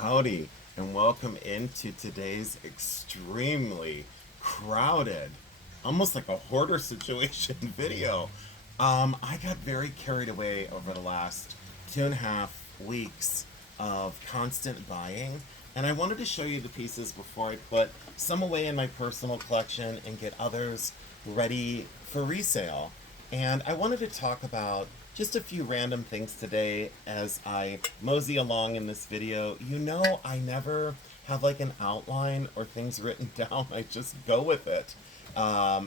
Howdy, and welcome into today's extremely crowded, almost like a hoarder situation video. I got very carried away over the last 2.5 weeks of constant buying, and I wanted to show you the pieces before I put some away in my personal collection and get others ready for resale. And I wanted to talk about just a few random things today as I mosey along in this video. You know, I never have like an outline or things written down. I just go with it.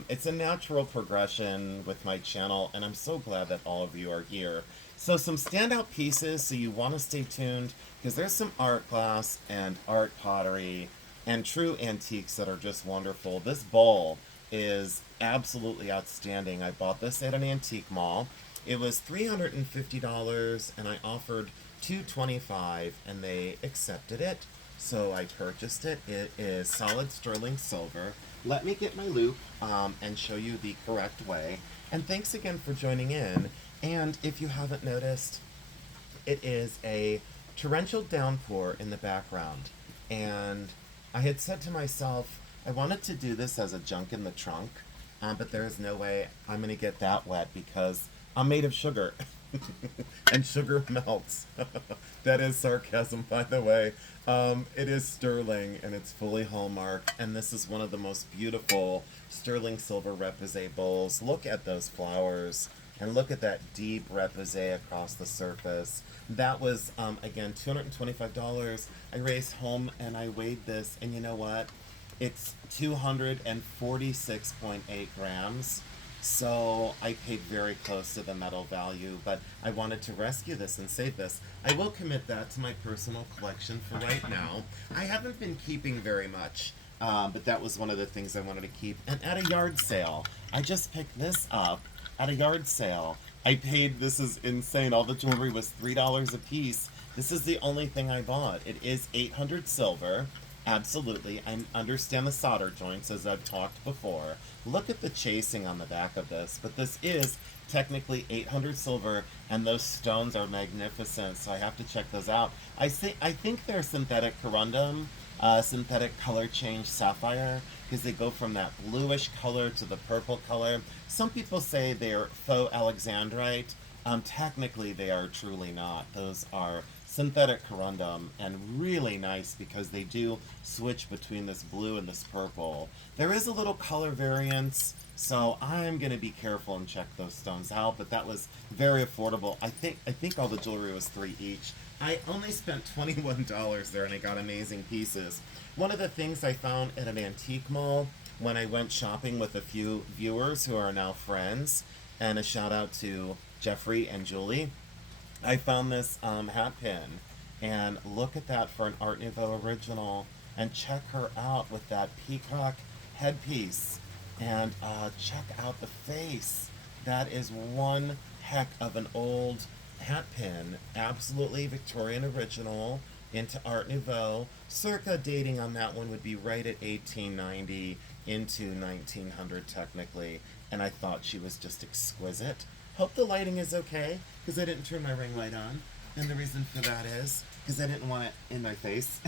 It's a natural progression with my channel, and I'm so glad that all of you are here. So some standout pieces, so you want to stay tuned, because there's some art glass and art pottery and true antiques that are just wonderful. This bowl is absolutely outstanding. I bought this at an antique mall. It was $350 and I offered $225 and they accepted it. So I purchased it. It is solid sterling silver. Let me get my loupe and show you the correct way. And thanks again for joining in. And if you haven't noticed, it is a torrential downpour in the background. And I had said to myself, I wanted to do this as a junk in the trunk, but there is no way I'm going to get that wet because I'm made of sugar. And sugar melts. That is sarcasm, by the way. It is sterling and it's fully hallmark, and this is one of the most beautiful sterling silver repoussé bowls. Look at those flowers and look at that deep repoussé across the surface. That was, again, $225. I raced home and I weighed this, and you know what? It's 246.8 grams. So I paid very close to the metal value, but I wanted to rescue this and save this. I will commit that to my personal collection for right now. I haven't been keeping very much, but that was one of the things I wanted to keep. And at a yard sale, I just picked this up at a yard sale. I paid, this is insane, all the jewelry was $3 a piece. This is the only thing I bought. It is 800 silver. Absolutely. I understand the solder joints, as I've talked before. Look at the chasing on the back of this, but this is technically 800 silver, and those stones are magnificent, so I have to check those out. I think they're synthetic corundum, synthetic color change sapphire, because they go from that bluish color to the purple color. Some people say they're faux alexandrite. Technically, they are truly not. Those are synthetic corundum, and really nice because they do switch between this blue and this purple. There is a little color variance, so I'm going to be careful and check those stones out, but that was very affordable. I think all the jewelry was $3 each. I only spent $21 there, and I got amazing pieces. One of the things I found at an antique mall when I went shopping with a few viewers who are now friends, and a shout out to Jeffrey and Julie, I found this hat pin, and look at that for an Art Nouveau original, and check her out with that peacock headpiece, and check out the face. That is one heck of an old hat pin, absolutely Victorian original into Art Nouveau. Circa dating on that one would be right at 1890 into 1900 technically, and I thought she was just exquisite. Hope the lighting is okay, because I didn't turn my ring light on. And the reason for that is because I didn't want it in my face.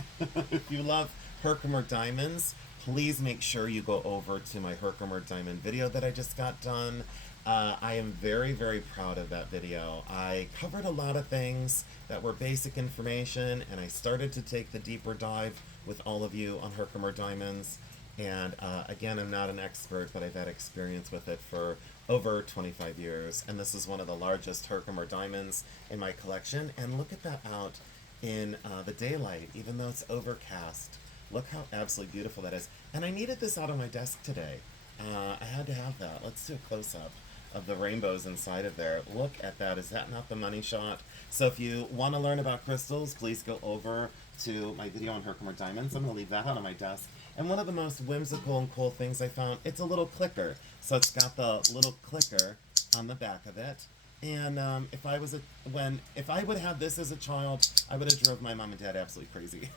If you love Herkimer diamonds, please make sure you go over to my Herkimer diamond video that I just got done. I am very, very proud of that video. I covered a lot of things that were basic information, and I started to take the deeper dive with all of you on Herkimer diamonds. And again, I'm not an expert, but I've had experience with it for over 25 years. And this is one of the largest Herkimer diamonds in my collection. And look at that out in the daylight, even though it's overcast. Look how absolutely beautiful that is. And I needed this out on my desk today. I had to have that. Let's do a close-up of the rainbows inside of there. Look at that. Is that not the money shot? So if you want to learn about crystals, please go over to my video on Herkimer diamonds. I'm going to leave that out on my desk. And one of the most whimsical and cool things I found, it's a little clicker. So it's got the little clicker on the back of it. And if I would have this as a child, I would have drove my mom and dad absolutely crazy.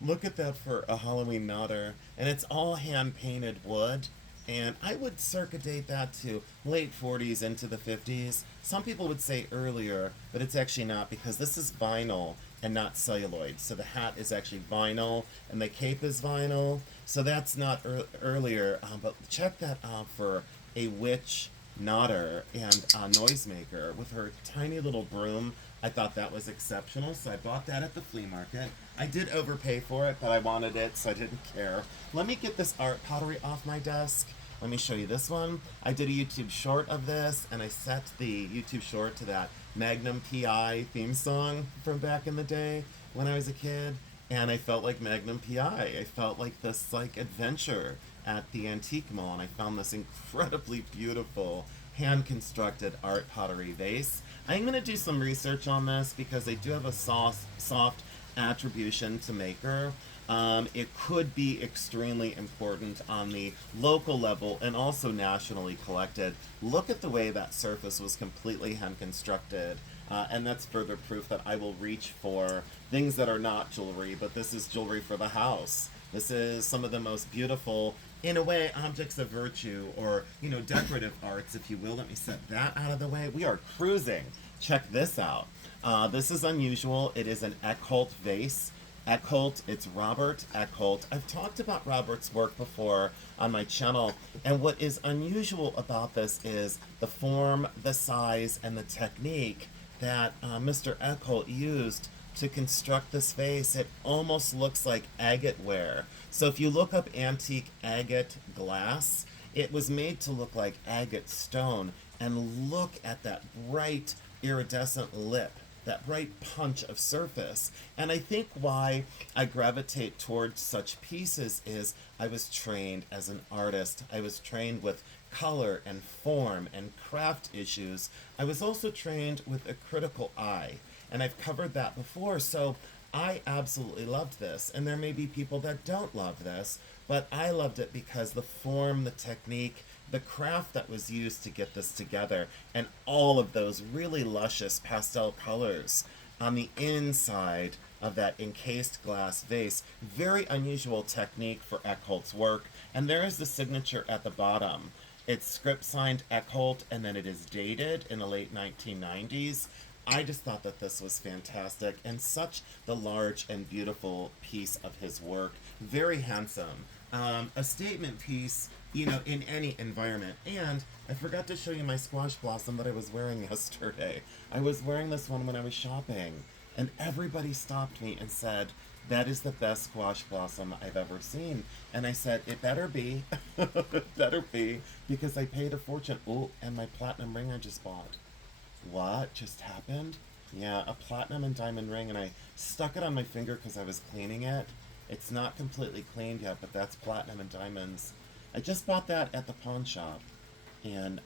Look at that for a Halloween nodder. And it's all hand-painted wood. And I would circa date that to late 40s into the 50s. Some people would say earlier, but it's actually not, because this is vinyl. and not celluloid. So the hat is actually vinyl, and the cape is vinyl. So that's not earlier, but check that out for a witch nodder and noisemaker with her tiny little broom. I thought that was exceptional, so I bought that at the flea market. I did overpay for it, but I wanted it, so I didn't care. Let me get this art pottery off my desk. Let me show you this one. I did a YouTube short of this, and I set the YouTube short to that Magnum PI theme song from back in the day when I was a kid, and I felt like Magnum PI. I felt like this like adventure at the antique mall, and I found this incredibly beautiful hand-constructed art pottery vase. I'm going to do some research on this because they do have a soft attribution to maker. It could be extremely important on the local level and also nationally collected. Look at the way that surface was completely hand constructed. And that's further proof that I will reach for things that are not jewelry, but this is jewelry for the house. This is some of the most beautiful, in a way, objects of virtue, or, decorative arts, if you will. Let me set that out of the way. We are cruising. Check this out. This is unusual. It is an Eckholt vase. Eckholt, it's Robert Eckholt. I've talked about Robert's work before on my channel, and what is unusual about this is the form, the size, and the technique that Mr. Eckholt used to construct this vase. It almost looks like agate ware. So if you look up antique agate glass, it was made to look like agate stone. And look at that bright iridescent lip, that bright punch of surface. And I think why I gravitate towards such pieces is I was trained as an artist. I was trained with color and form and craft issues. I was also trained with a critical eye, and I've covered that before. So I absolutely loved this, and there may be people that don't love this, but I loved it because the form, the technique, the craft that was used to get this together, and all of those really luscious pastel colors on the inside of that encased glass vase. Very unusual technique for Eckholt's work, and there is the signature at the bottom. It's script signed Eckholt, and then it is dated in the late 1990s. I just thought that this was fantastic, and such the large and beautiful piece of his work. Very handsome. A statement piece, in any environment. And I forgot to show you my squash blossom that I was wearing yesterday. I was wearing this one when I was shopping, and everybody stopped me and said, "That is the best squash blossom I've ever seen." And I said, "It better be." It better be, because I paid a fortune. Oh, and my platinum ring I just bought. What just happened? Yeah, a platinum and diamond ring, and I stuck it on my finger because I was cleaning it. It's not completely cleaned yet, but that's platinum and diamonds. I just bought that at the pawn shop, and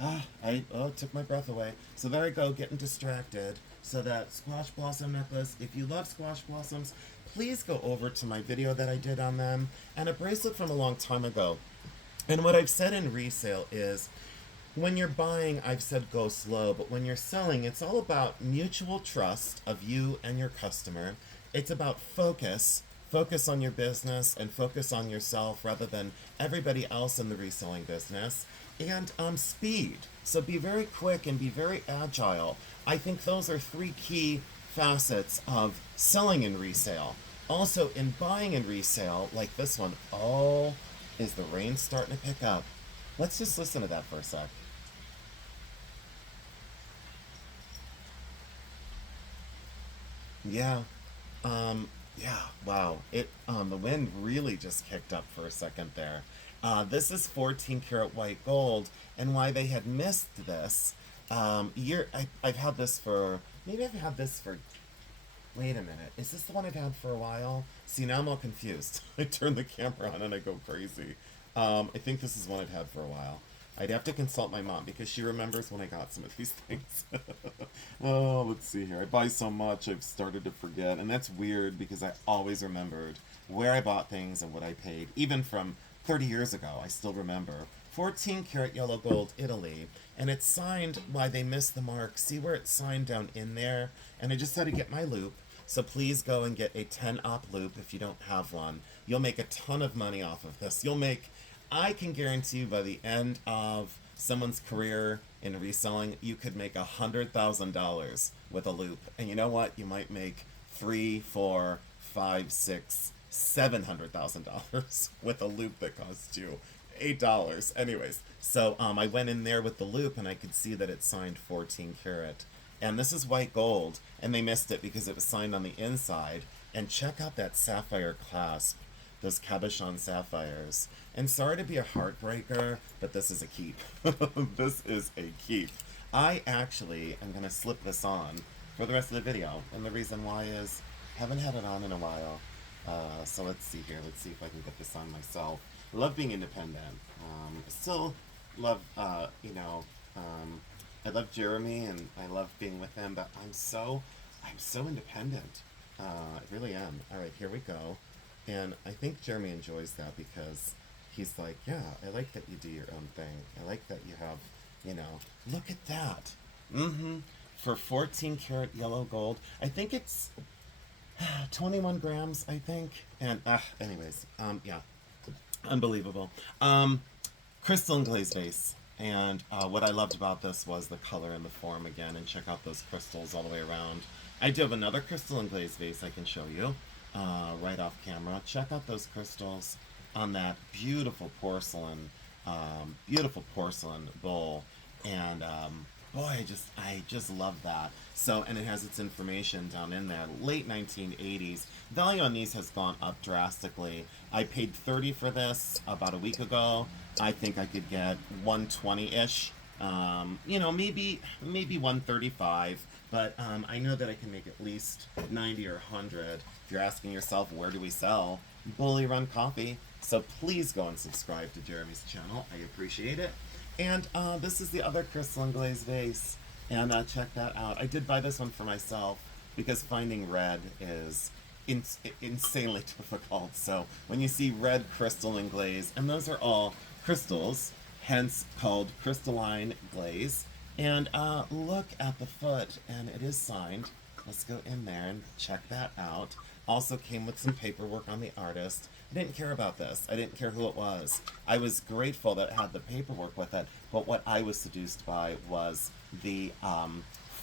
it took my breath away. So there I go, getting distracted. So that squash blossom necklace, if you love squash blossoms, please go over to my video that I did on them, and a bracelet from a long time ago. And what I've said in resale is, when you're buying, I've said go slow, but when you're selling, it's all about mutual trust of you and your customer. It's about focus on your business and focus on yourself rather than everybody else in the reselling business, and speed. So be very quick and be very agile. I think those are three key facets of selling in resale. Also, in buying in resale, like this one, is the rain starting to pick up? Let's just listen to that for a sec. Yeah. Wow. The wind really just kicked up for a second there. This is 14 karat white gold, and why they had missed this, I've had this for, wait a minute, is this the one I've had for a while? See, now I'm all confused. I turn the camera on and I go crazy. I think this is one I've had for a while. I'd have to consult my mom because she remembers when I got some of these things. Oh, let's see here. I buy so much I've started to forget. And that's weird because I always remembered where I bought things and what I paid. Even from 30 years ago, I still remember. 14 karat yellow gold, Italy. And it's signed, why they missed the mark. See where it's signed down in there? And I just had to get my loop. So please go and get a 10-op loop if you don't have one. You'll make a ton of money off of this. I can guarantee you by the end of someone's career in reselling, you could make $100,000 with a loop. And you know what? You might make three, four, five, six, $700,000 with a loop that costs you $8. Anyways, so I went in there with the loop and I could see that it signed 14 karat. And this is white gold, and they missed it because it was signed on the inside. And check out that sapphire clasp, those cabochon sapphires. And sorry to be a heartbreaker, but this is a keep. This is a keep. I actually am going to slip this on for the rest of the video. And the reason why is, haven't had it on in a while. So let's see here. Let's see if I can get this on myself. I love being independent. Still love, I love Jeremy and I love being with him, but I'm so independent. I really am. All right, here we go. And I think Jeremy enjoys that because he's like, yeah, I like that you do your own thing. I like that you have, look at that. For 14 karat yellow gold, I think it's 21 grams, I think. And, anyways, yeah, unbelievable. Crystalline glaze base. And what I loved about this was the color and the form again, and check out those crystals all the way around. I do have another crystalline glaze vase I can show you right off camera. Check out those crystals on that beautiful porcelain bowl. And boy, I just love that. So, and it has its information down in there. Late 1980s. Value on these has gone up drastically. I paid $30 for this about a week ago. I think I could get 120-ish. Maybe 135. But I know that I can make at least 90 or 100. If you're asking yourself, where do we sell? Bully Run Coffee. So please go and subscribe to Jeremy's channel. I appreciate it. And this is the other crystalline glaze vase. And check that out. I did buy this one for myself because finding red is insanely difficult. So when you see red crystalline glaze, and those are all crystals, hence called crystalline glaze. And look at the foot, and it is signed. Let's go in there and check that out. Also came with some paperwork on the artist. I didn't care about this. I didn't care who it was. I was grateful that it had the paperwork with it, but what I was seduced by was the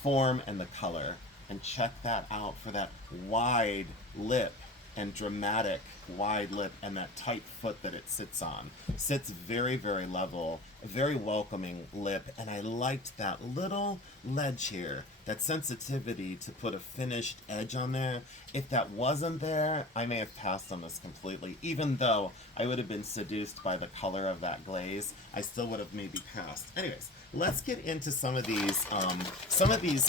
form and the color. And check that out for that wide lip and dramatic wide lip and that tight foot that it sits on. Sits very, very level, a very welcoming lip, and I liked that little ledge here, that sensitivity to put a finished edge on there. If that wasn't there, I may have passed on this completely. Even though I would have been seduced by the color of that glaze, I still would have maybe passed. Anyways, let's get into some of these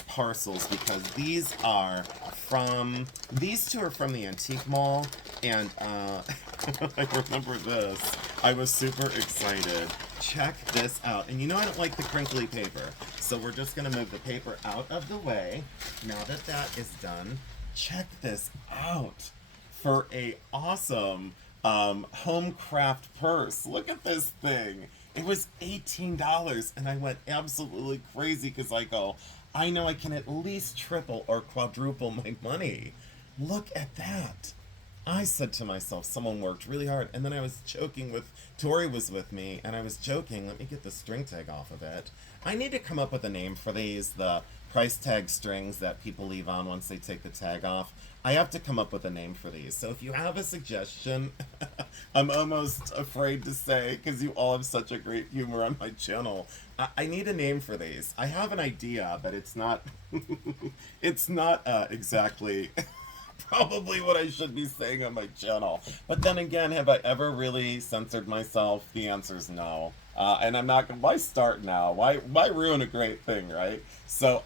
parcels, because these two are from the antique mall, and I remember this. I was super excited. Check this out. And you know I don't like the crinkly paper, so we're just gonna move the paper out of the way. Now that that is done, check this out for a awesome home craft purse. Look at this thing. It was $18, and I went absolutely crazy because I go, I know I can at least triple or quadruple my money. Look at that. I said to myself, someone worked really hard, and then I was joking with, Tori was with me, and I was joking, let me get the string tag off of it. I need to come up with a name for these, the price tag strings that people leave on once they take the tag off. I have to come up with a name for these. So if you have a suggestion, I'm almost afraid to say, because you all have such a great humor on my channel. I need a name for these. I have an idea, but it's not, it's not exactly probably what I should be saying on my channel. But then again, have I ever really censored myself? The answer is no. And I'm not gonna, why start now? Why ruin a great thing, right? So,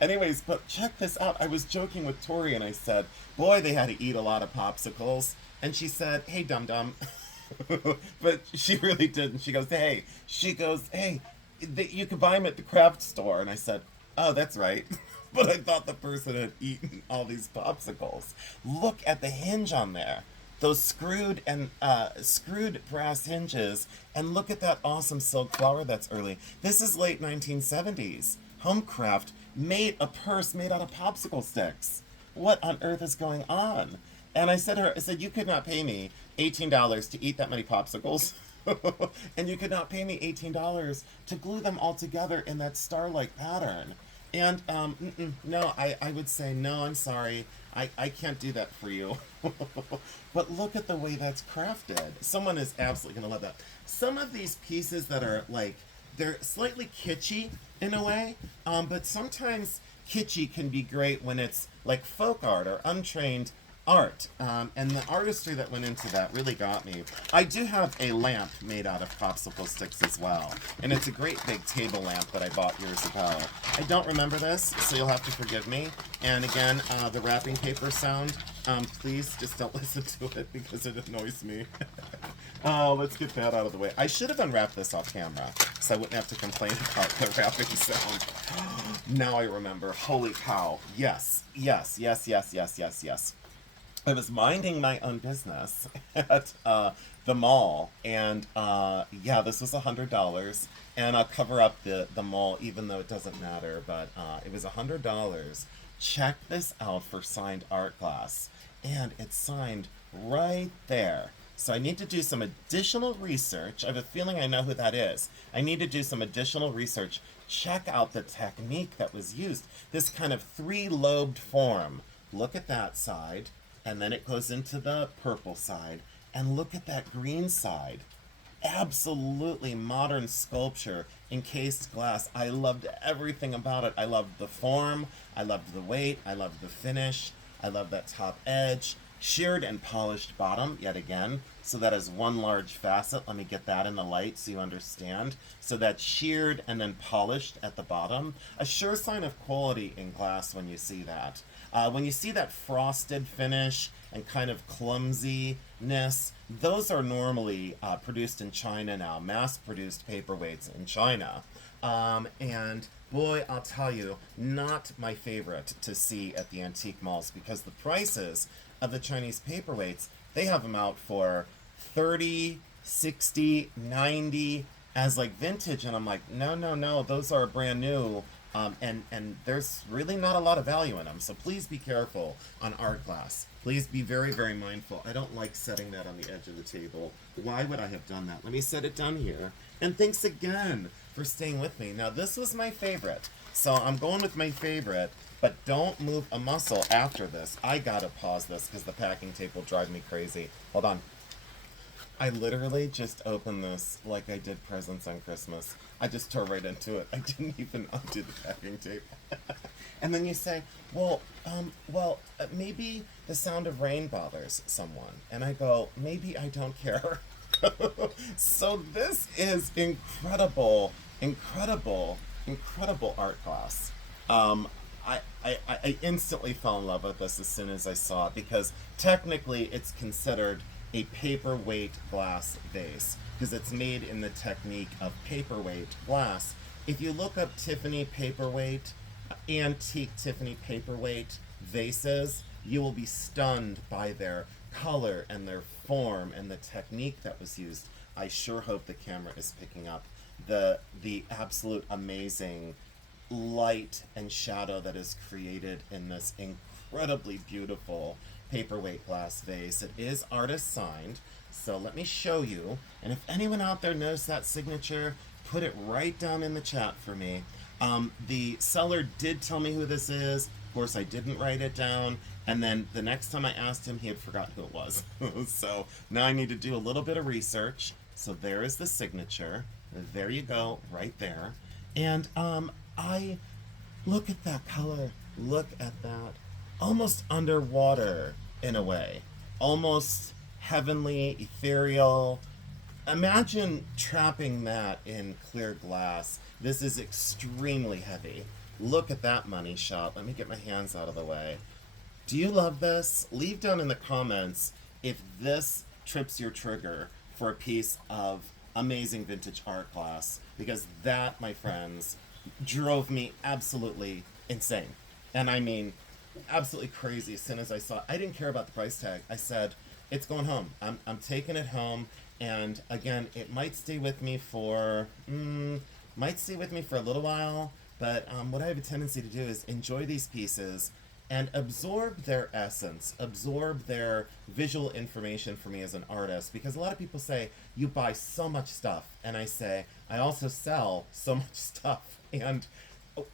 anyways, but check this out. I was joking with Tori and I said, boy, they had to eat a lot of popsicles. And she said, hey, dum-dum. But she really didn't. She goes, hey, you can buy them at the craft store. And I said, oh, that's right. But I thought the person had eaten all these popsicles. Look at the hinge on there. Those screwed brass hinges, and look at that awesome silk flower that's early. This is late 1970s. Homecraft made a purse made out of popsicle sticks. What on earth is going on? And I said to her, you could not pay me $18 to eat that many popsicles. And you could not pay me $18 to glue them all together in that star-like pattern. And no, I would say no, I'm sorry. I can't do that for you. But look at the way that's crafted. Someone is absolutely going to love that. Some of these pieces that are like, they're slightly kitschy in a way, but sometimes kitschy can be great when it's like folk art or untrained art. And the artistry that went into that really got me. I do have a lamp made out of popsicle sticks as well. And it's a great big table lamp that I bought years ago. I don't remember this, so you'll have to forgive me. And again, the wrapping paper sound, please just don't listen to it because it annoys me. Oh, let's get that out of the way. I should have unwrapped this off camera, so I wouldn't have to complain about the wrapping sound. Now I remember. Holy cow. Yes, yes, yes, yes, yes, yes, yes. I was minding my own business at the mall, and yeah, this was $100, and I'll cover up the mall even though it doesn't matter, but it was $100. Check this out for signed art glass, and it's signed right there. So I need to do some additional research. I have a feeling I know who that is. I need to do some additional research. Check out the technique that was used. This kind of three-lobed form. Look at that side. And then it goes into the purple side. And look at that green side. Absolutely modern sculpture, encased glass. I loved everything about it. I loved the form. I loved the weight. I loved the finish. I loved that top edge. Sheared and polished bottom, yet again. So that is one large facet. Let me get that in the light so you understand. So that's sheared and then polished at the bottom. A sure sign of quality in glass when you see that. When you see that frosted finish and kind of clumsiness, those are normally produced in China now, mass-produced paperweights in China. And boy, I'll tell you, not my favorite to see at the antique malls because the prices of the Chinese paperweights, they have them out for 30, 60, 90 as like vintage, and I'm like, no, no, no, those are brand new. And there's really not a lot of value in them, so please be careful on art glass. Please be very, very mindful. I don't like setting that on the edge of the table. Why would I have done that? Let me set it down here. And thanks again for staying with me. Now, this was my favorite, so I'm going with my favorite, but don't move a muscle after this. I gotta pause this because the packing tape will drive me crazy. Hold on. I literally just opened this like I did presents on Christmas. I just tore right into it. I didn't even undo the packing tape. And then you say, well, maybe the sound of rain bothers someone. And I go, maybe I don't care. So this is incredible, incredible, incredible art class. I instantly fell in love with this as soon as I saw it because technically it's considered a paperweight glass vase because it's made in the technique of paperweight glass. If you look up Tiffany paperweight, antique Tiffany paperweight vases, you will be stunned by their color and their form and the technique that was used. I sure hope the camera is picking up the absolute amazing light and shadow that is created in this incredibly beautiful paperweight glass vase. It is artist signed, so let me show you. And if anyone out there knows that signature, put it right down in the chat for me. The seller did tell me who this is. Of course, I didn't write it down. And then the next time I asked him, he had forgotten who it was. So now I need to do a little bit of research. So there is the signature. There you go, right there. And I look at that color. Look at that. Almost underwater in a way. Almost heavenly, ethereal. Imagine trapping that in clear glass. This is extremely heavy. Look at that money shot. Let me get my hands out of the way. Do you love this? Leave down in the comments if this trips your trigger for a piece of amazing vintage art glass, because that, my friends, drove me absolutely insane. And I mean, absolutely crazy as soon as I saw it. I didn't care about the price tag. I said, it's going home. I'm taking it home. And again, it might stay with me for a little while, but what I have a tendency to do is enjoy these pieces and absorb their essence, absorb their visual information for me as an artist. Because a lot of people say, you buy so much stuff. And I say, I also sell so much stuff. And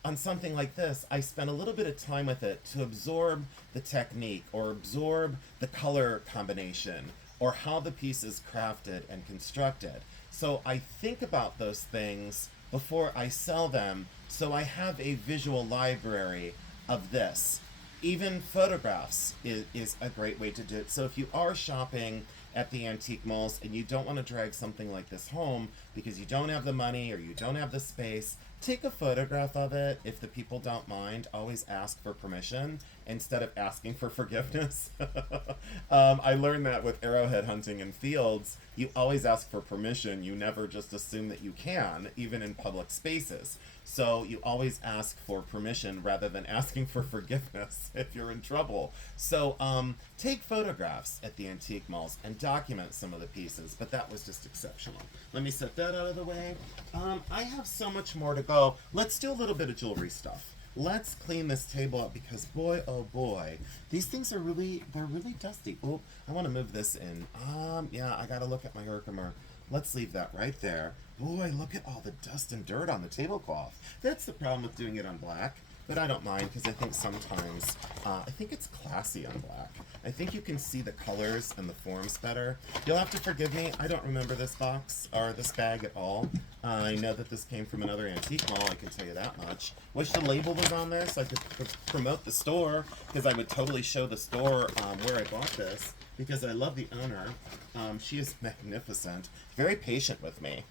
on something like this, I spend a little bit of time with it to absorb the technique or absorb the color combination or how the piece is crafted and constructed. So I think about those things before I sell them, so I have a visual library of this. Even photographs is a great way to do it. So if you are shopping at the antique malls and you don't want to drag something like this home because you don't have the money or you don't have the space, take a photograph of it. If the people don't mind, always ask for permission instead of asking for forgiveness. I learned that with arrowhead hunting in fields. You always ask for permission. You never just assume that you can, even in public spaces. So you always ask for permission rather than asking for forgiveness if you're in trouble. So take photographs at the antique malls and document some of the pieces, but that was just exceptional. Let me set that out of the way. I have so much more to go. Let's do a little bit of jewelry stuff. Let's clean this table up because boy, oh boy, these things are they're really dusty. Oh, I want to move this in. Yeah, I gotta look at my Herkimer. Let's leave that right there. Boy, look at all the dust and dirt on the tablecloth. That's the problem with doing it on black, but I don't mind because I think sometimes, I think it's classy on black. I think you can see the colors and the forms better. You'll have to forgive me, I don't remember this box or this bag at all. I know that this came from another antique mall, I can tell you that much. Wish the label was on there so I could promote the store, because I would totally show the store where I bought this, because I love the owner. She is magnificent, very patient with me.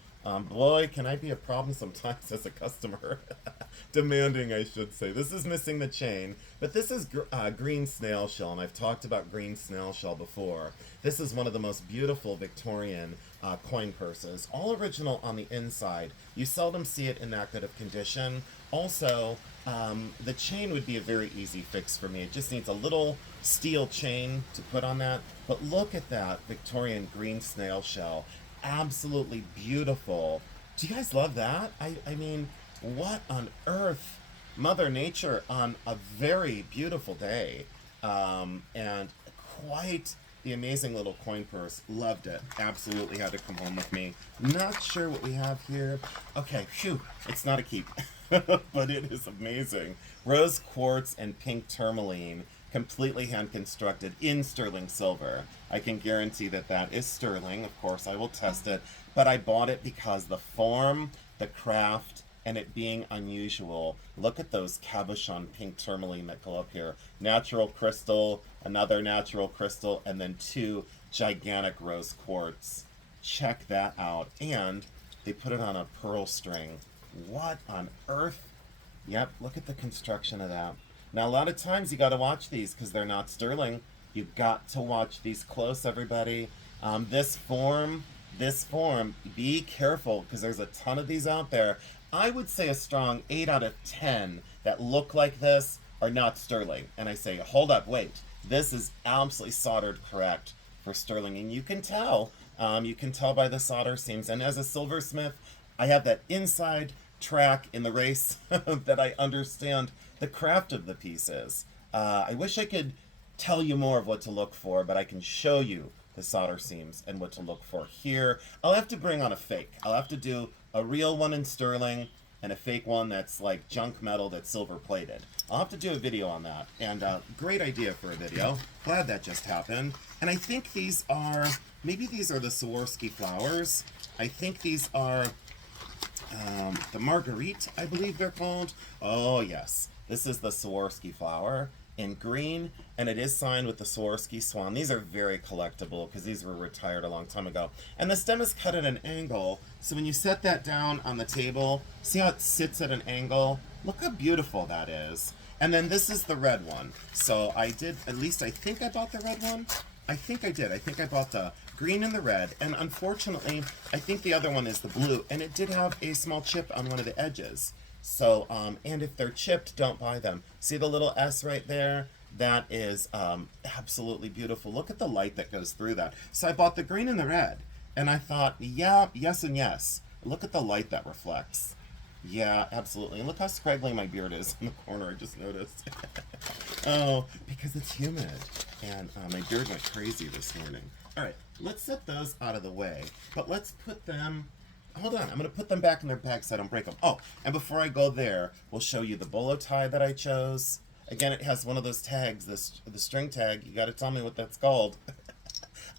Boy, can I be a problem sometimes as a customer. Demanding, I should say. This is missing the chain, but this is green snail shell, and I've talked about green snail shell before. This is one of the most beautiful Victorian coin purses, all original on the inside. You seldom see it in that good of condition. Also, the chain would be a very easy fix for me. It just needs a little steel chain to put on that, but look at that Victorian green snail shell. Absolutely beautiful. Do you guys love that? I mean, what on earth? Mother Nature on a very beautiful day. And quite the amazing little coin purse. Loved it. Absolutely had to come home with me. Not sure what we have here. Okay, phew. It's not a keep. But it is amazing. Rose quartz and pink tourmaline. Completely hand constructed in sterling silver. I can guarantee that that is sterling. Of course, I will test it. But I bought it because the form, the craft, and it being unusual. Look at those cabochon pink tourmaline that go up here. Natural crystal, another natural crystal, and then two gigantic rose quartz. Check that out. And they put it on a pearl string. What on earth? Yep, look at the construction of that. Now, a lot of times you got to watch these because they're not sterling. You've got to watch these close, everybody. This form, be careful because there's a ton of these out there. I would say a strong 8 out of 10 that look like this are not sterling. And I say, hold up, wait. This is absolutely soldered correct for sterling. And you can tell by the solder seams. And as a silversmith, I have that inside track in the race that I understand the craft of the pieces. I wish I could tell you more of what to look for, but I can show you the solder seams and what to look for here. I'll have to bring on a fake. I'll have to do a real one in sterling and a fake one that's like junk metal that's silver plated. I'll have to do a video on that. And great idea for a video. Glad that just happened. And I think these are, maybe these are the Swarovski flowers. I think these are the Marguerite, I believe they're called. Oh yes, this is the Swarovski flower in green, and it is signed with the Swarovski swan. These are very collectible because these were retired a long time ago. And the stem is cut at an angle, so when you set that down on the table, see how it sits at an angle? Look how beautiful that is. And then this is the red one. So I did, at least I think I bought the red one. I think I did. I think I bought the green and the red, and unfortunately, I think the other one is the blue, and it did have a small chip on one of the edges. So, and if they're chipped, don't buy them. See the little S right there? That is absolutely beautiful. Look at the light that goes through that. So I bought the green and the red, and I thought, yeah, yes and yes. Look at the light that reflects. Yeah, absolutely. And look how scraggly my beard is in the corner, I just noticed. Oh, because it's humid. And my beard went crazy this morning. All right, let's set those out of the way. But let's put them... Hold on, I'm going to put them back in their bag so I don't break them. Oh, and before I go there, we'll show you the bolo tie that I chose. Again, it has one of those tags, the string tag. You got to tell me what that's called.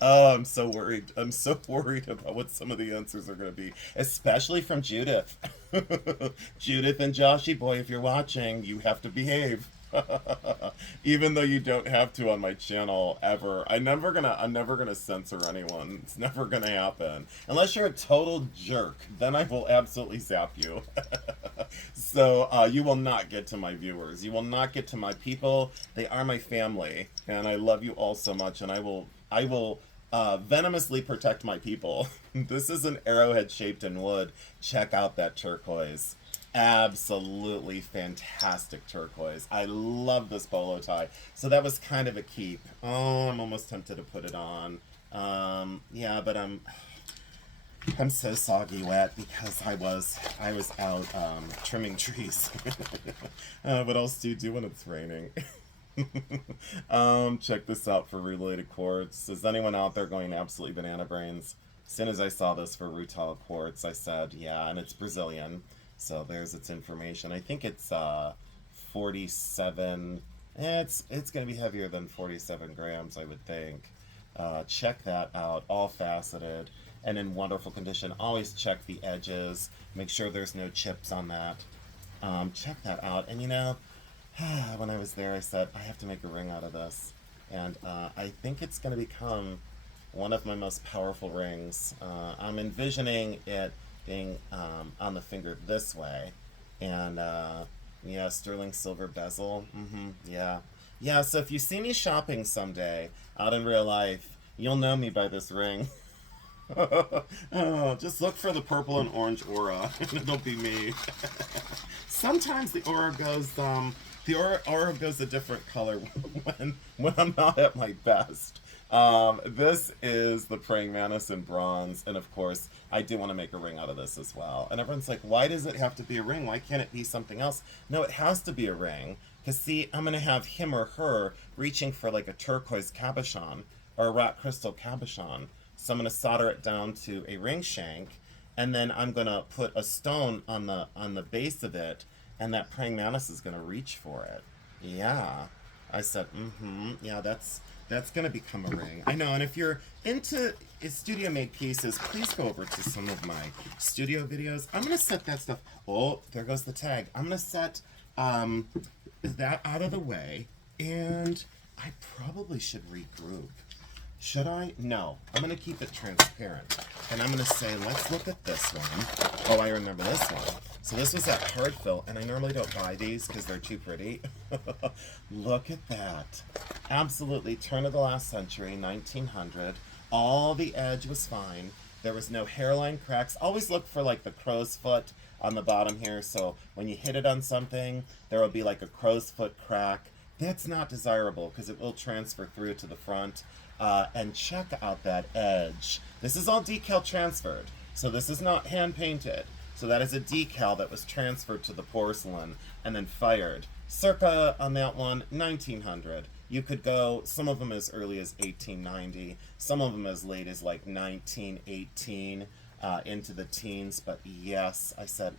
Oh, I'm so worried. I'm so worried about what some of the answers are going to be, especially from Judith. Judith and Joshy boy, if you're watching, you have to behave. Even though you don't have to on my channel ever. I'm never gonna censor anyone. It's never gonna happen. Unless you're a total jerk, then I will absolutely zap you. So you will not get to my viewers. You will not get to my people. They are my family, and I love you all so much. And I will venomously protect my people. This is an arrowhead shaped in wood. Check out that turquoise. Absolutely fantastic turquoise. I love this bolo tie. So that was kind of a keep. Oh, I'm almost tempted to put it on. Yeah, but I'm so soggy wet because I was out trimming trees. What else do you do when it's raining? Check this out for related quartz. Is anyone out there going absolutely banana brains? As soon as I saw this for rutile quartz, I said, yeah, and it's Brazilian. So there's its information. I think it's 47. It's going to be heavier than 47 grams, I would think. Check that out. All faceted and in wonderful condition. Always check the edges. Make sure there's no chips on that. Check that out. And you know, when I was there, I said, I have to make a ring out of this. And I think it's going to become one of my most powerful rings. I'm envisioning it being on the finger this way, and yeah, sterling silver bezel. Yeah. So if you see me shopping someday out in real life, you'll know me by this ring. Oh, just look for the purple and orange aura, and it'll be me. Sometimes the aura goes a different color when I'm not at my best. This is the praying mantis in bronze, and of course, I do want to make a ring out of this as well. And everyone's like, why does it have to be a ring? Why can't it be something else? No, it has to be a ring. Because see, I'm going to have him or her reaching for like a turquoise cabochon, or a rock crystal cabochon. So I'm going to solder it down to a ring shank, and then I'm going to put a stone on the base of it, and that praying mantis is going to reach for it. Yeah. I said, yeah, that's going to become a ring. I know, and if you're into studio-made pieces, please go over to some of my studio videos. I'm going to set that stuff... Oh, there goes the tag. I'm going to set that out of the way, and I probably should regroup. Should I? No. I'm going to keep it transparent. And I'm going to say, let's look at this one. Oh, I remember this one. So this was at Hard Fill, and I normally don't buy these because they're too pretty. Look at that. Absolutely turn of the last century, 1900. All the edge was fine. There was no hairline cracks. Always look for like the crow's foot on the bottom here. So when you hit it on something, there will be like a crow's foot crack. That's not desirable because it will transfer through to the front. And check out that edge. This is all decal transferred. So this is not hand painted. So that is a decal that was transferred to the porcelain and then fired. Circa, on that one, 1900. You could go, some of them as early as 1890, some of them as late as like 1918, into the teens. But yes, I said,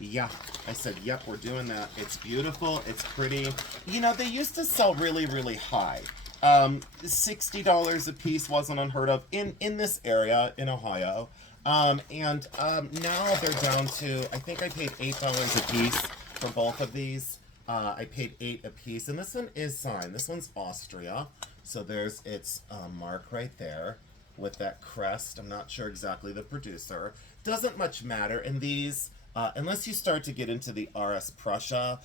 yeah. I said, yep, we're doing that. It's beautiful, it's pretty. You know, they used to sell really, really high. $60 a piece wasn't unheard of in this area in Ohio. Now they're down to, I think I paid $8 a piece for both of these. I paid $8 a piece, and this one is signed. This one's Austria, so there's its mark right there with that crest. I'm not sure exactly the producer. Doesn't much matter. And these, unless you start to get into the RS Prussia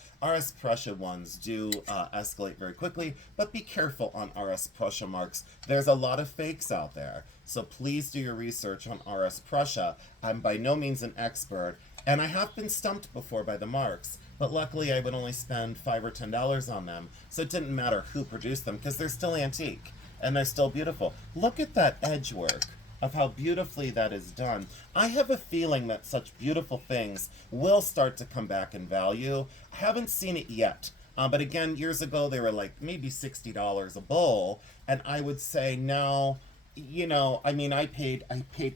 ones do escalate very quickly, but be careful on RS Prussia marks. There's a lot of fakes out there, so please do your research on RS Prussia. I'm by no means an expert, and I have been stumped before by the marks, but luckily I would only spend $5 or $10 on them, so it didn't matter who produced them, because they're still antique, and they're still beautiful. Look at that edge work. of how beautifully that is done. I have a feeling that such beautiful things will start to come back in value. I haven't seen it yet. But again, years ago they were like maybe $60 a bowl, and I would say now, I mean, I paid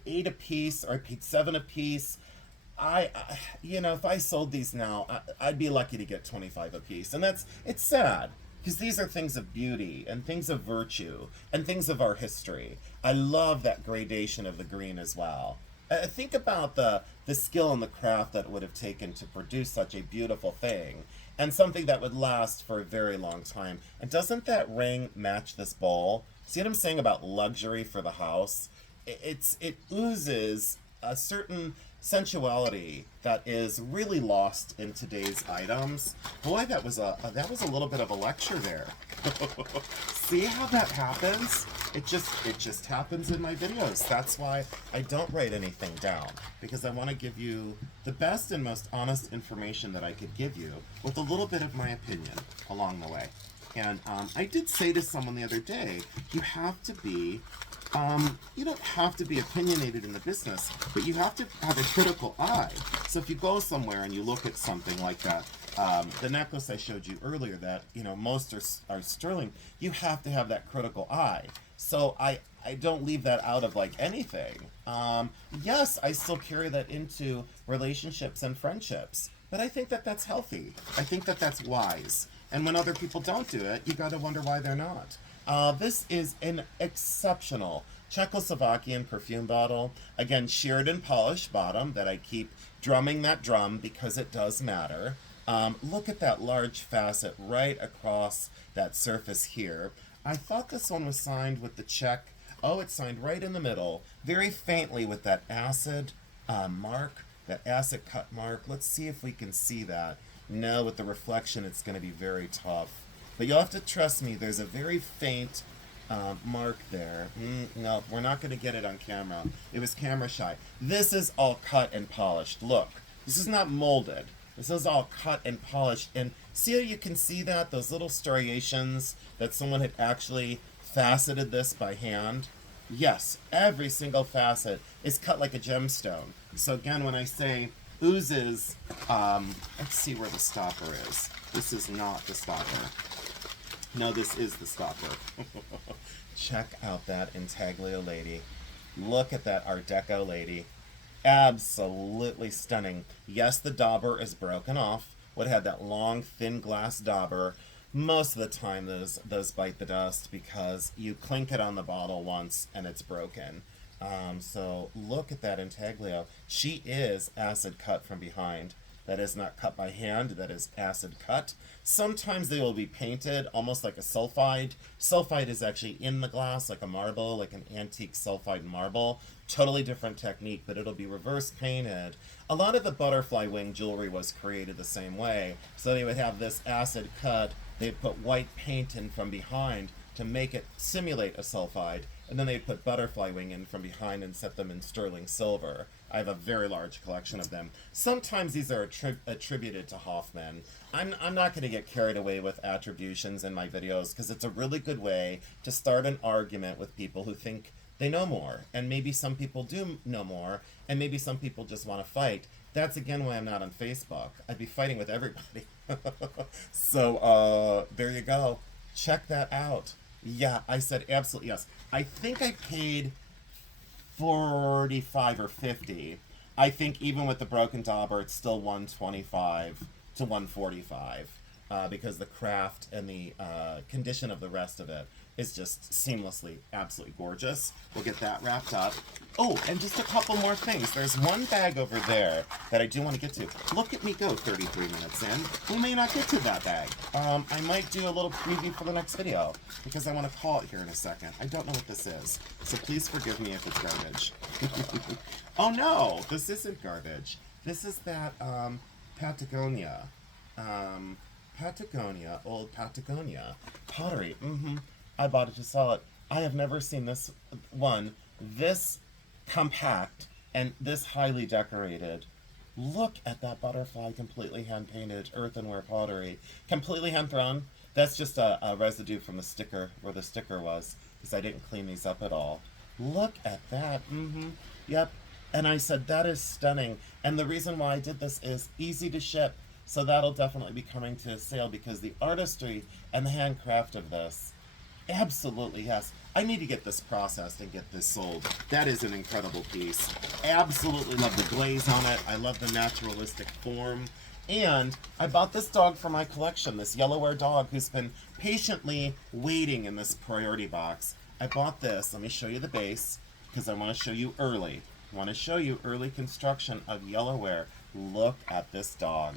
8 a piece, or I paid 7 a piece. If I sold these now, I'd be lucky to get 25 a piece, and it's sad because these are things of beauty and things of virtue and things of our history. I love that gradation of the green as well. Think about the skill and the craft that it would have taken to produce such a beautiful thing, and something that would last for a very long time. And doesn't that ring match this bowl? See what I'm saying about luxury for the house? It oozes a certain sensuality that is really lost in today's items. Boy, that was a little bit of a lecture there. See how that happens? It just happens in my videos. That's why I don't write anything down, because I want to give you the best and most honest information that I could give you, with a little bit of my opinion along the way. And I did say to someone the other day, you don't have to be opinionated in the business, but you have to have a critical eye. So if you go somewhere and you look at something like that, the necklace I showed you earlier that, most are sterling, you have to have that critical eye. So I don't leave that out of like anything. Yes, I still carry that into relationships and friendships, but I think that that's healthy. I think that that's wise. And when other people don't do it, you gotta wonder why they're not. This is an exceptional Czechoslovakian perfume bottle. Again, sheared and polished bottom that I keep drumming that drum because it does matter. Look at that large facet right across that surface here. I thought this one was signed with the Czech. Oh, it's signed right in the middle, very faintly with that acid mark, that acid cut mark. Let's see if we can see that. No, with the reflection, it's going to be very tough. But you'll have to trust me, there's a very faint mark there. No, we're not going to get it on camera. It was camera shy. This is all cut and polished. Look, this is not molded. This is all cut and polished. And see how you can see that? Those little striations that someone had actually faceted this by hand? Yes, every single facet is cut like a gemstone. So again, when I say oozes, let's see where the stopper is. This is not the stopper. No, this is the stopper. Check out that intaglio lady. Look at that Art Deco lady. Absolutely stunning. Yes, the dauber is broken off. Would have had that long, thin glass dauber. Most of the time, those bite the dust because you clink it on the bottle once and it's broken. So look at that intaglio. She is acid cut from behind. That is not cut by hand, that is acid cut. Sometimes they will be painted almost like a sulfide. Sulfide is actually in the glass like a marble, like an antique sulfide marble. Totally different technique, but it'll be reverse painted. A lot of the butterfly wing jewelry was created the same way. So they would have this acid cut, they'd put white paint in from behind to make it simulate a sulfide, and then they'd put butterfly wing in from behind and set them in sterling silver. I have a very large collection of them. Sometimes these are attributed to Hoffman. I'm not going to get carried away with attributions in my videos because it's a really good way to start an argument with people who think they know more. And maybe some people do know more, and maybe some people just want to fight. That's again why I'm not on Facebook. I'd be fighting with everybody. So there you go. Check that out. Yeah, I said absolutely yes. I think I paid 45 or 50. I think even with the broken dauber, it's still 125 to 145 because the craft and the condition of the rest of it is just seamlessly, absolutely gorgeous. We'll get that wrapped up. Oh, and just a couple more things. There's one bag over there that I do want to get to. Look at me go 33 minutes in. We may not get to that bag. I might do a little preview for the next video because I want to call it here in a second. I don't know what this is, so please forgive me if it's garbage. Oh no, this isn't garbage. This is that Patagonia. Patagonia, old Patagonia. Pottery, I bought it to sell it. I have never seen this one, this compact and this highly decorated. Look at that butterfly, completely hand-painted earthenware pottery. Completely hand-thrown. That's just a residue from the sticker, where the sticker was, because I didn't clean these up at all. Look at that. Yep. And I said, that is stunning. And the reason why I did this is easy to ship. So that'll definitely be coming to sale because the artistry and the handcraft of this. Absolutely, yes. I need to get this processed and get this sold. That is an incredible piece. Absolutely love the glaze on it. I love the naturalistic form. And I bought this dog for my collection, this yellow hair dog who's been patiently waiting in this priority box. I bought this. Let me show you the base because I want to show you early. I want to show you early construction of yellow hair. Look at this dog.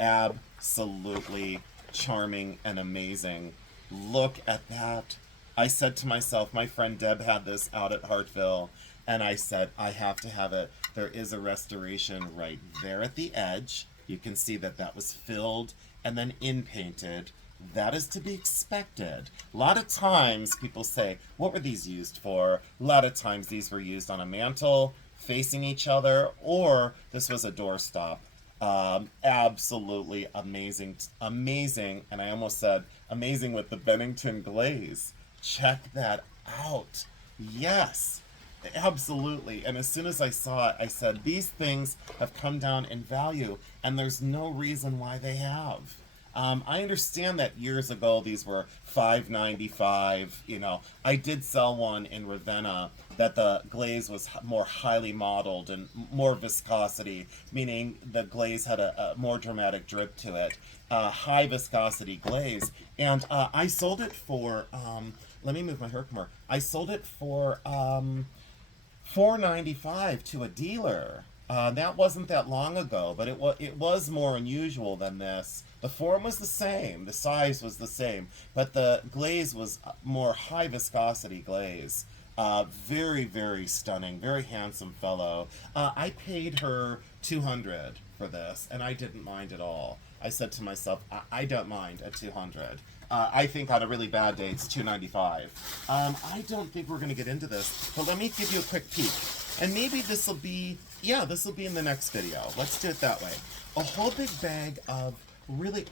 Absolutely charming and amazing. Look at that. I said to myself, my friend Deb had this out at Hartville, and I said, I have to have it. There is a restoration right there at the edge. You can see that that was filled and then in-painted. That is to be expected. A lot of times people say, what were these used for? A lot of times these were used on a mantle, facing each other, or this was a doorstop. Absolutely amazing, amazing, and I almost said amazing with the Bennington glaze. Check that out. Yes, absolutely. And as soon as I saw it, I said, these things have come down in value, and there's no reason why they have. I understand that years ago these were $5.95. You know, I did sell one in Ravenna that the glaze was more highly modeled and more viscosity, meaning the glaze had a more dramatic drip to it. High viscosity glaze, and I sold it for. Let me move my Herkimer. I sold it for $4.95 to a dealer. That wasn't that long ago, but it was more unusual than this. The form was the same, the size was the same, but the glaze was more high viscosity glaze. Very, very stunning, very handsome fellow. I paid her $200 for this, and I didn't mind at all. I said to myself, I don't mind at $200. I think on a really bad day it's $2.95. I don't think we're going to get into this, but let me give you a quick peek. And maybe this will be, yeah, this will be in the next video. Let's do it that way. A whole big bag of really,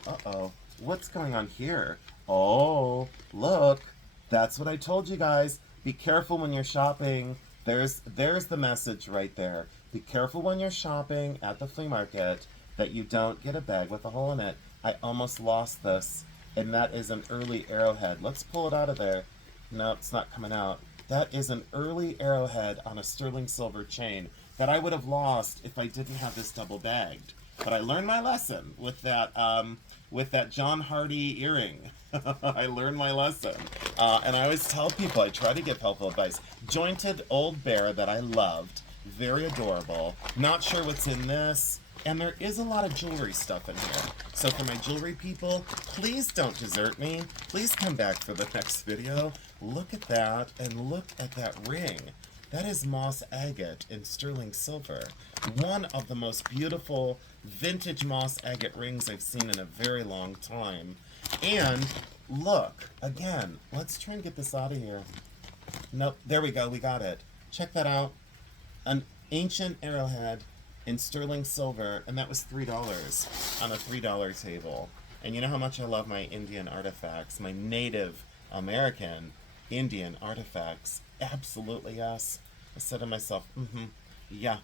what's going on here? Oh, look, that's what I told you guys. Be careful when you're shopping. There's the message right there. Be careful when you're shopping at the flea market that you don't get a bag with a hole in it. I almost lost this, and that is an early arrowhead. Let's pull it out of there. No, it's not coming out. That is an early arrowhead on a sterling silver chain that I would have lost if I didn't have this double bagged. But I learned my lesson with that John Hardy earring. I learned my lesson. And I always tell people, I try to give helpful advice. Jointed old bear that I loved. Very adorable. Not sure what's in this. And there is a lot of jewelry stuff in here. So for my jewelry people, please don't desert me. Please come back for the next video. Look at that, and look at that ring. That is moss agate in sterling silver. One of the most beautiful vintage moss agate rings I've seen in a very long time. And look, again, let's try and get this out of here. Nope, there we go, we got it. Check that out. An ancient arrowhead in sterling silver, and that was $3 on a $3 table. And you know how much I love my Indian artifacts, my Native American Indian artifacts. Absolutely, yes. I said to myself, yeah,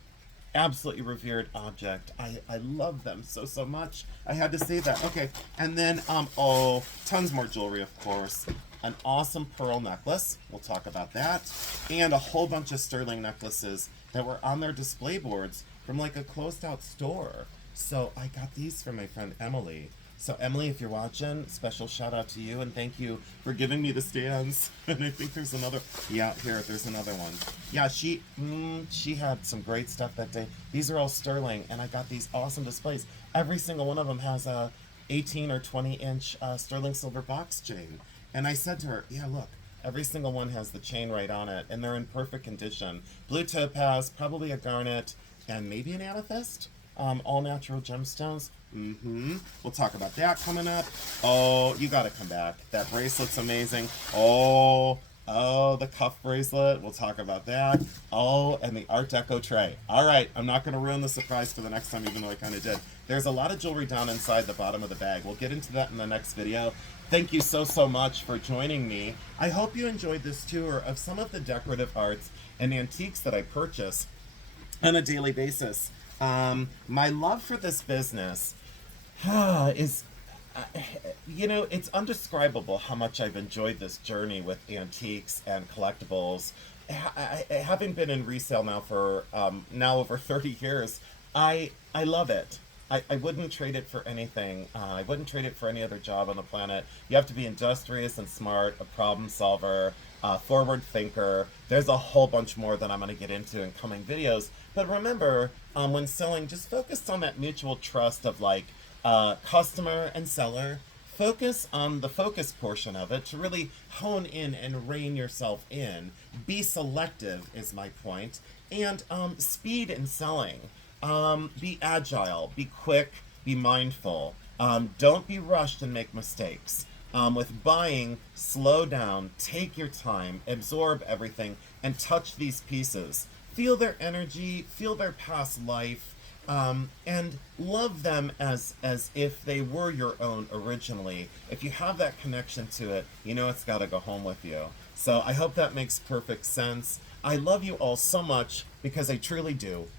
absolutely revered object. I love them so much. I had to say that. Okay, and then, tons more jewelry, of course. An awesome pearl necklace. We'll talk about that. And a whole bunch of sterling necklaces that were on their display boards from like a closed out store. So I got these from my friend Emily. So Emily, if you're watching, special shout out to you, and thank you for giving me the stands. And I think there's another, yeah, here, there's another one. Yeah, she had some great stuff that day. These are all sterling, and I got these awesome displays. Every single one of them has a 18 or 20 inch sterling silver box chain. And I said to her, yeah, look, every single one has the chain right on it, and they're in perfect condition. Blue topaz, probably a garnet, and maybe an amethyst. All natural gemstones. We'll talk about that coming up. Oh, you gotta come back. That bracelet's amazing. Oh, the cuff bracelet. We'll talk about that. Oh, and the Art Deco tray. All right, I'm not gonna ruin the surprise for the next time, even though I kind of did. There's a lot of jewelry down inside the bottom of the bag. We'll get into that in the next video. Thank you so much for joining me. I hope you enjoyed this tour of some of the decorative arts and antiques that I purchase on a daily basis. My love for this business is, uh, it's undescribable how much I've enjoyed this journey with antiques and collectibles. Having been in resale now for now over 30 years, I love it. I wouldn't trade it for anything. I wouldn't trade it for any other job on the planet. You have to be industrious and smart, a problem solver, forward thinker. There's a whole bunch more that I'm going to get into in coming videos. But remember, when selling, just focus on that mutual trust of like customer and seller. Focus on the focus portion of it to really hone in and rein yourself in. Be selective, is my point. And speed in selling. Be agile, be quick, be mindful. Don't be rushed and make mistakes. With buying, slow down, take your time, absorb everything, and touch these pieces. Feel their energy, feel their past life, and love them as if they were your own originally. If you have that connection to it, you know it's got to go home with you. So I hope that makes perfect sense. I love you all so much because I truly do.